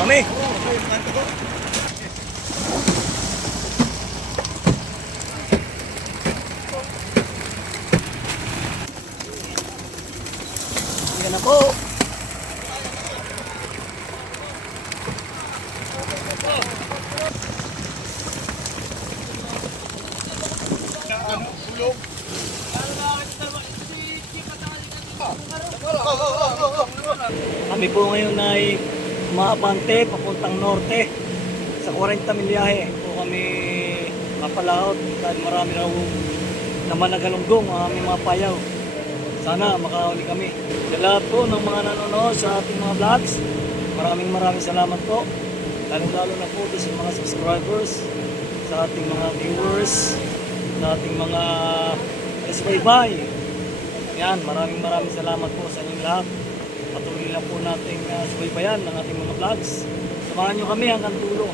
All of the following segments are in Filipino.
kami. Yan na po. Kami po ngayon ay umaabante papuntang norte sa 40 milyahe po kami mapalaot dahil marami raw naman nagalunggong ang aming mga payaw. Sana makahuli kami. Sa lahat po ng mga nanonood sa ating mga vlogs, maraming salamat po. Lalo na po sa mga subscribers, sa ating mga viewers, sa ating mga subaybay. Yan, maraming salamat po sa inyong lahat. Patuloy lang po nating subaybayan ng ating mga vlogs. Samahan nyo kami hanggang dulo.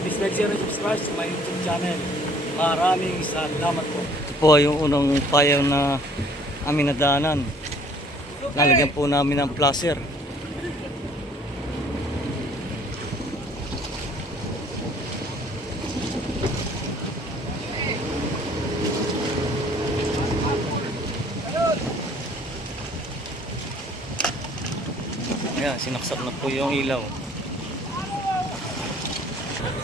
Please like, share, and subscribe sa my YouTube channel. Maraming salamat po. Ito po yung unang payaw na aming nadaanan. Lalagyan po namin ng placer. Ayan, sinaksak na po yung ilaw.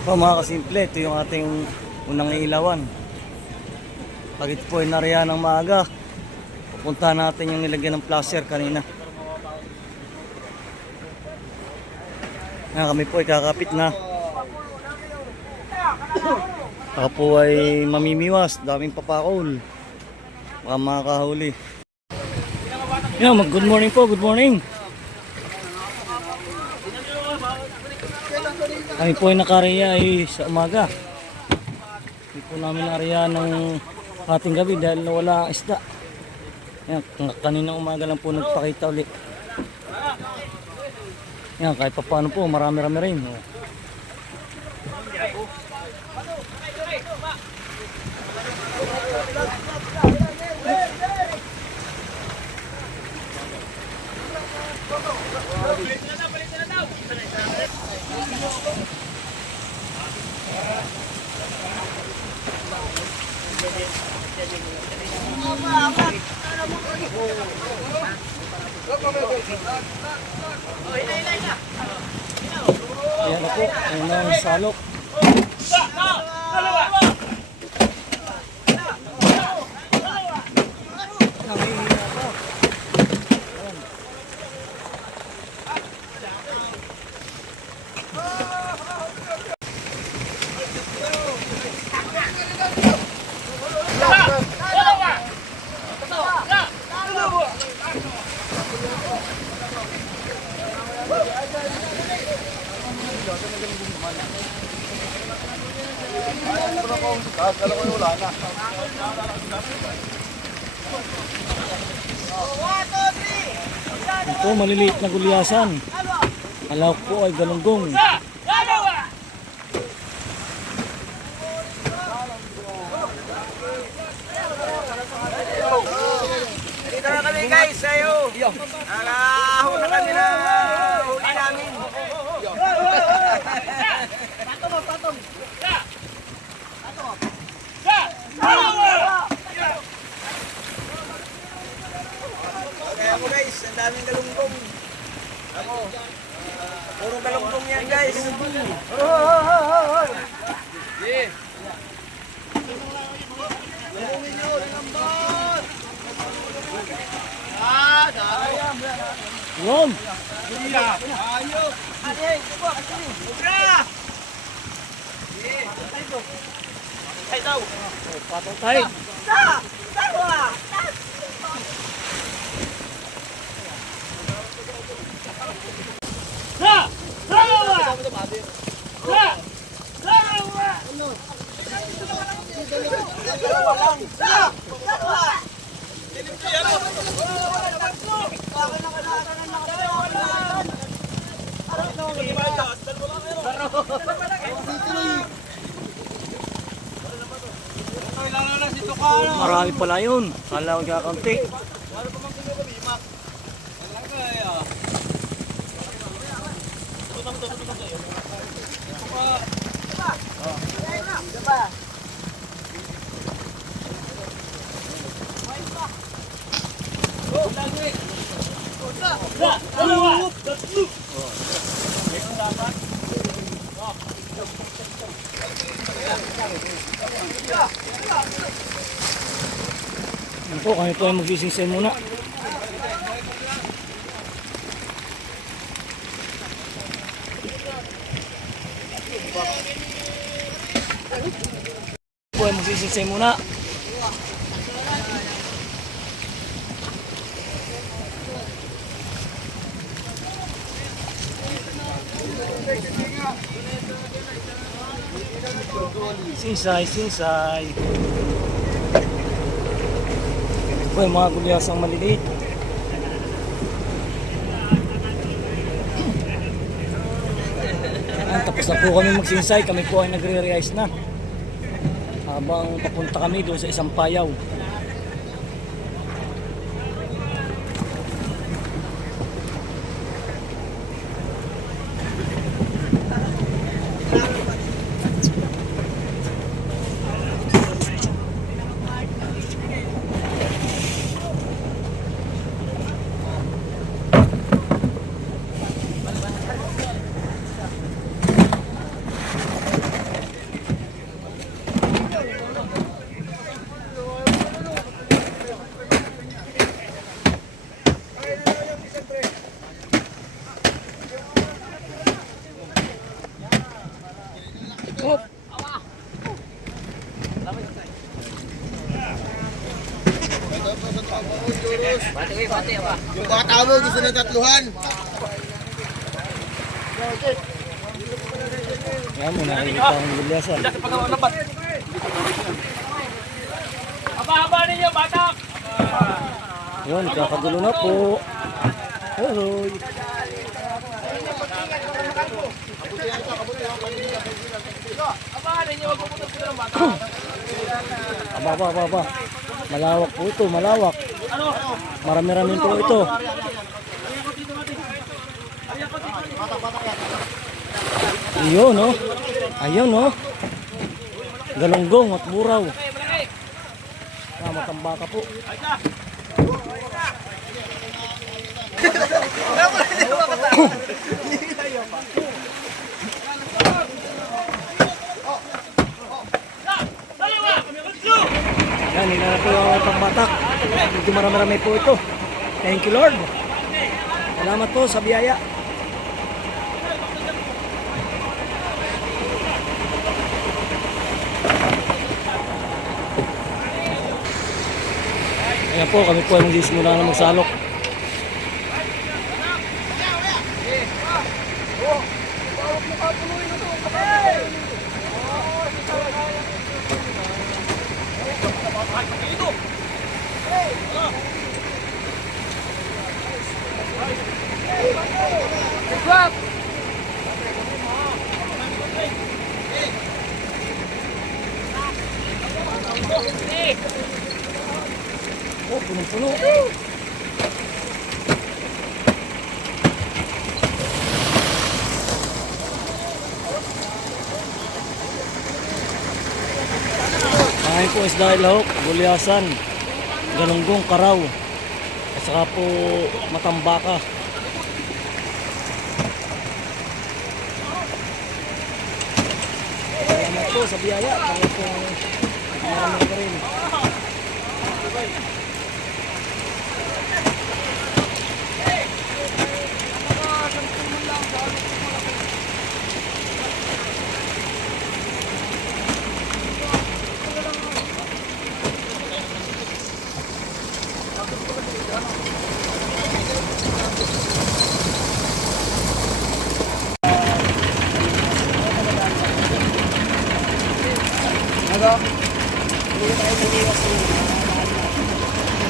So, mga kasimple, ito yung ating unang ilawan. Pag ito po ay nariyan ng maaga, pupunta natin yung nilagyan ng placer kanina. Ayan, kami po ay kakapit na. Baka po ay mamimiwas, daming papakol. Baka makakahuli. Ayan, good morning po, good morning. Kami po ay nakariya ay sa umaga. Hindi po namin nariya ng ating gabi dahil wala ang isda. Yan, kaninang umaga lang po nagpakita ulit. Yan, kahit pa paano po, marami-rami rin. Ayan na po, ayan na ang salok. Ito, maliliit na gulyasan. Alawak po ay galunggong. Dito na kami guys, sayo. Nakahuli na kami na huli namin. Patong. Kaya mo guys, ang daming galunggong. Ako, puro galunggong yan guys. Yeah. Galunggong nyo, linambar. Yun! Ayok! Ayok! Ubra! Ay daw! Patong tayo! Tawa! Marami pala yun. Kala ko kakaunti. Yan po, kami po ay magsisingsay muna. Po ay magsisingsay muna. Sinsay, sinsay. Po yung mga gulyasang maliliit. Ayan, tapos na po kami magsinsay. Kami po ay nagre-realize na. Habang papunta kami doon sa isang payaw. Yung bata mo gusto ng tatluhan. Ayan, may nakikita ang gulyasan. Haba-haba ninyo, batak! Yun, kakagulo na po. Hoy. Haba ninyo, wag pupunta sila ng batak. Aba. Malawak po ito, malawak. Marami-rami po ito. Ayun, no? Ayun, no? Galunggong at buraw. Matambaka po. Yan, nila na po yung pangbatak. Medyo marami po ito. Thank you, Lord. Salamat po sa biyaya. Ayan po, kami po ay magsisimula na magsalok. Oh, punong-puno. Kain po isda ilahok, gulyasan, galunggong, karaw, at saka po matambaka. Salamat po sa biyaya. Kaya po marami ka rin.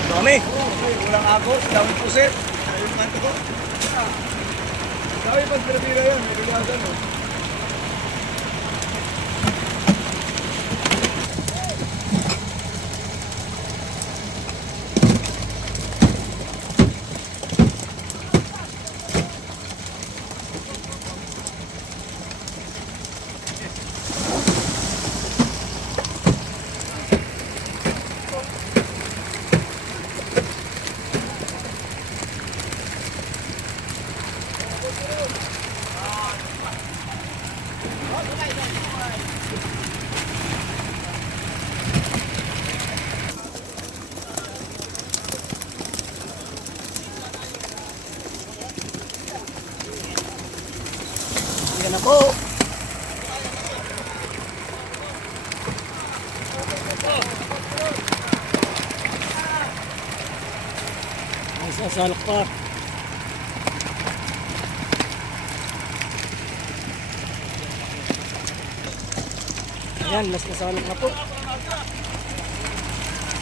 Dami. Kulang ako, dami pusit. Ayun man to. Dami pag pinapira yan, may lugasan o. Yan na po. Ang sasalak pa. Ayan, mas nasalak na po.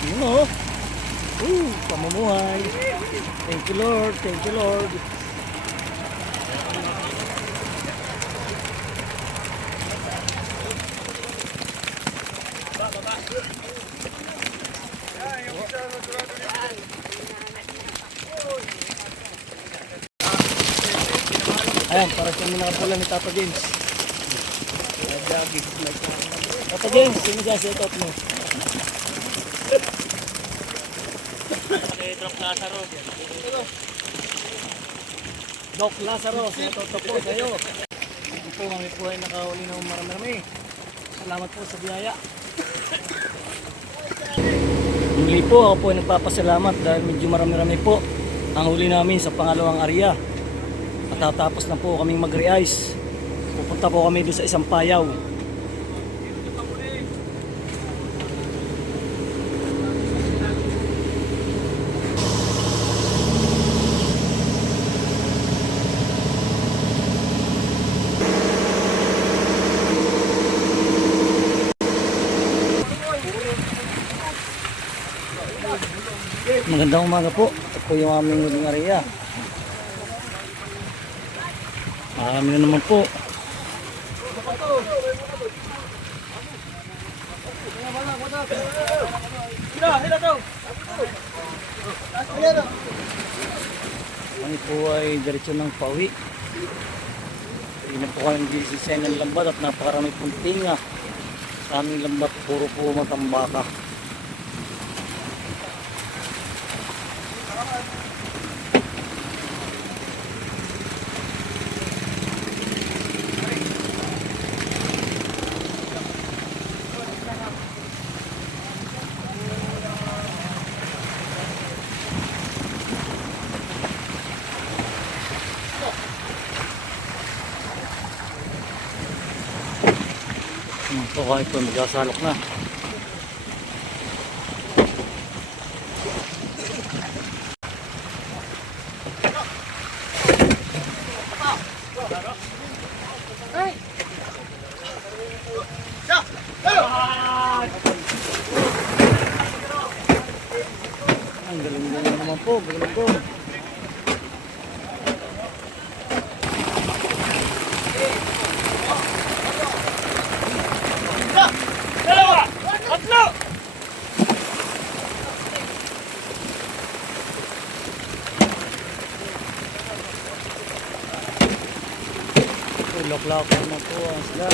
Yun o. Pamumuhay. Thank you Lord, thank you Lord. Ayan, para siya mo nakapula ni Tata James. Tata James, sino dyan sa itot mo? Doc Lazaro. Doc Lazaro, sino toto po sa'yo? Ito po, kami po ay nakahuli ng marami-rami. Salamat po sa biyaya. Muli po, ako po ay nagpapasalamat dahil medyo marami-rami po ang huli namin sa pangalawang area. Matatapos na po kaming mag-re-ice. Pupunta po kami doon sa isang payaw. Magandang umaga po. Ito po yung aming huling area. Marami na naman po. Kami po ay diretso ng pauwi. Hindi na po kami gisisay ng lambat at napakarami pong tinga. Sa aming lambat puro po matambaka. Ito kahit po magkasalok na. Ang galing-galing naman po, galing-galing. Lok-lok na po ang sila.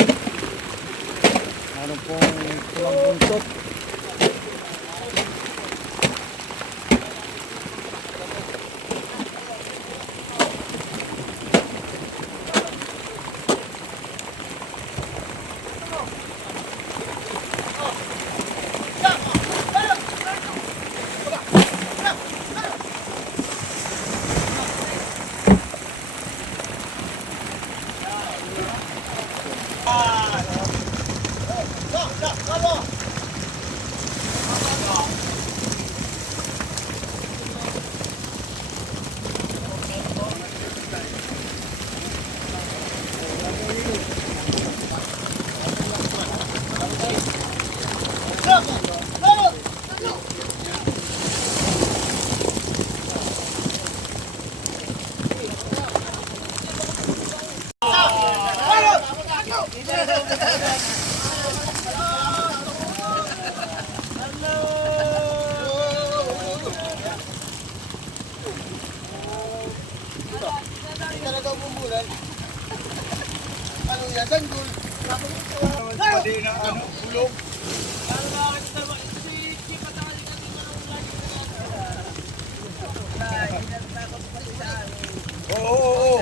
Meron pong pulang buntot. Ano yan? Sanggol. Pwede na ano, ulog. Oo.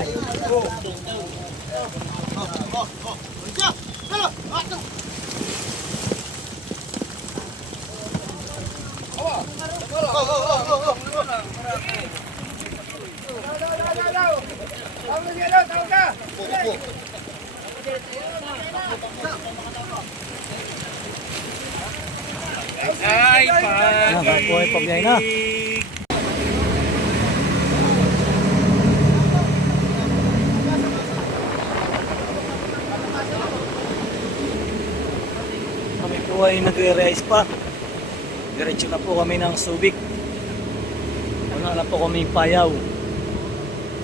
Ay, Yan, po ay pabiyay na. Kami po ay nagre-realize pa. Diretso na po kami ng Subic. Wala na po kami payaw.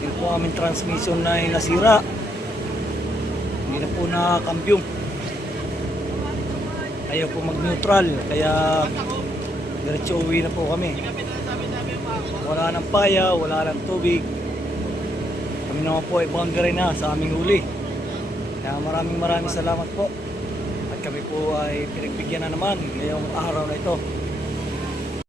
Yung po aming transmission na ay nasira. Hindi na po nakakambyong. Ayaw po mag-neutral. Kaya diretso uwi na po kami. Wala nang payaw, wala nang tubig. Kami naman po ay boundary na sa aming huli. Kaya maraming salamat po. At kami po ay pinagbigyan na naman ngayong araw na ito.